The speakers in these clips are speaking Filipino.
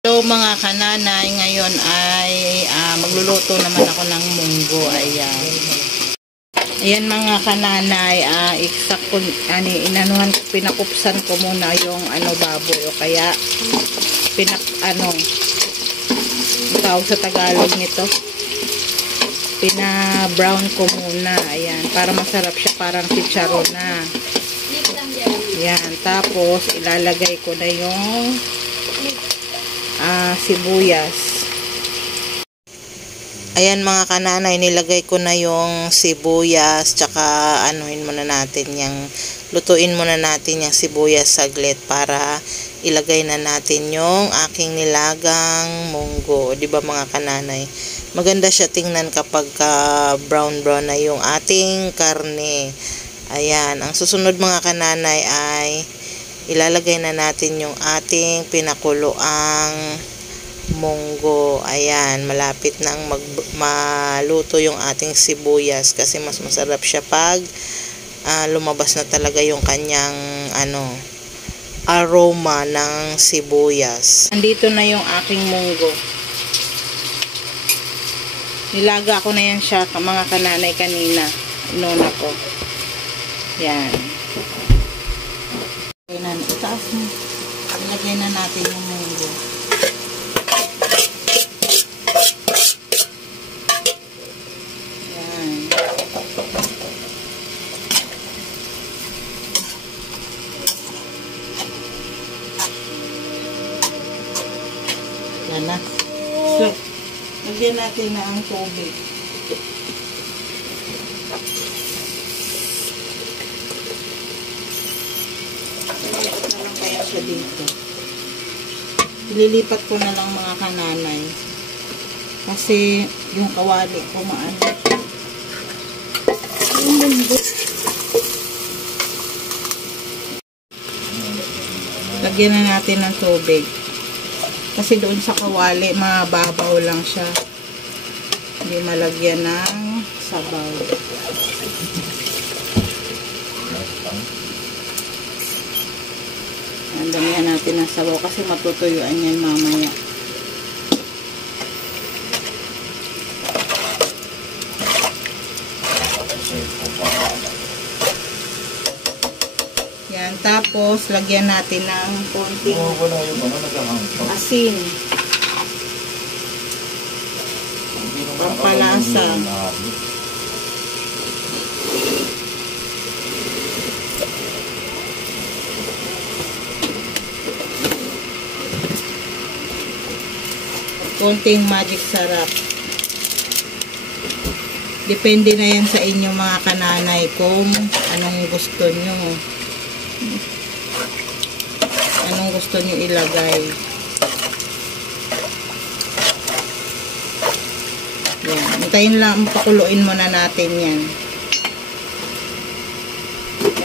So mga kananay, ngayon ay magluluto naman ako ng munggo. Ayan. Ayan mga kananay, pinakupsan ko muna yung baboy o kaya tawag sa Tagalog nito. Pina-brown ko muna. Ayan, para masarap siya, parang chicharon na. Ayan, tapos ilalagay ko na yung sibuyas. Ayan mga kananay, nilagay ko na yung sibuyas, tsaka lutuin muna natin yung sibuyas saglit para ilagay na natin yung aking nilagang munggo. Diba mga kananay? Maganda siya tingnan kapag brown na yung ating karne. Ayan, ang susunod mga kananay ay ilalagay na natin yung ating pinakuloang munggo. Ayan, malapit nang maluto yung ating sibuyas kasi mas masarap siya pag lumabas na talaga yung kanyang aroma ng sibuyas. Nandito na yung aking munggo. Nilaga ko na yan siya mga kananay kanina. Inuna ko. Yan. Itaas mo. Ilagay na natin yung munggo. Yan. Yan na. So, lagyan natin na ang tubig. Kaya siya dito. Ililipat ko na lang mga kananay. Kasi yung kawali ko lagyan na natin ng tubig. Kasi doon sa kawali, mababaw lang siya. Hindi malagyan ng sabaw. Damihan natin ng sabaw kasi matutuyuan yan mamaya. Yan, tapos lagyan natin ng konting asin. Pampalasa. Konting magic sarap. Depende na yan sa inyo mga kananay kung anong gusto nyo. Anong gusto nyo ilagay. Yan. Hintayin lang, pakuluin muna natin yan.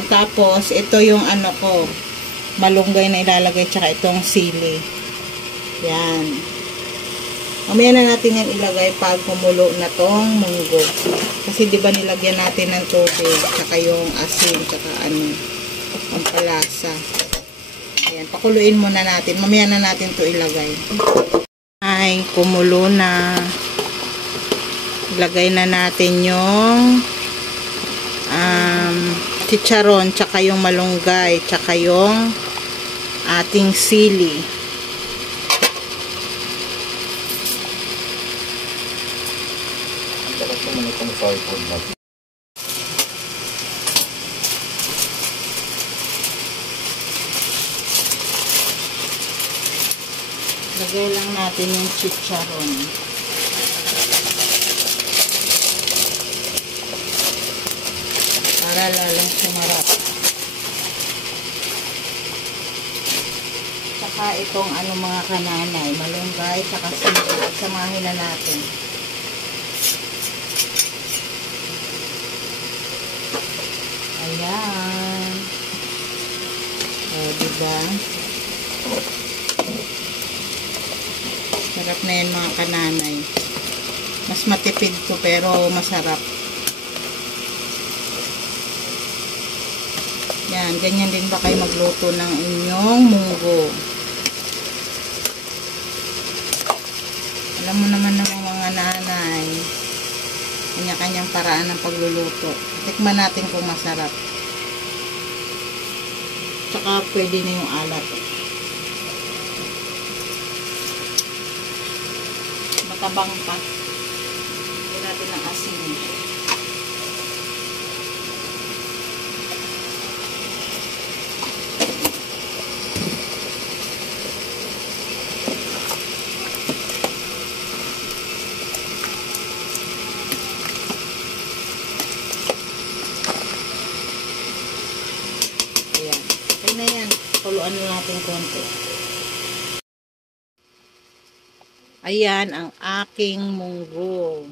Tapos, ito yung malunggay na ilalagay, tsaka itong sili. Yan. Mamaya na natin yan ilagay pag kumulo na tong munggo. Kasi diba nilagyan natin ng tubig, tsaka yung asin, tsaka pampalasa. Ayan, pakuluin muna natin. Mamaya na natin to ilagay. Ay, kumulo na. Ilagay na natin yung chicharon, tsaka yung malunggay, tsaka yung ating sili. Lagay lang natin yung chicharon. Para lalong sumarap. Tsaka itong mga kananay, malunggay, tsaka sili. Samahin na natin. Ayan. O, diba? Sarap na yan mga kananay. Mas matipid to pero masarap. Yan, ganyan din ba kayo magluto ng inyong munggo? Alam mo naman ng mga nanay, kanya-kanyang paraan ng pagluluto. Tikman natin kung masarap. Tsaka pwede na yung alat. Matabang pa. Lagyan natin ng asin. Ayan. Okay na yan. Paluan na natin konti. Ayan ang aking munggo.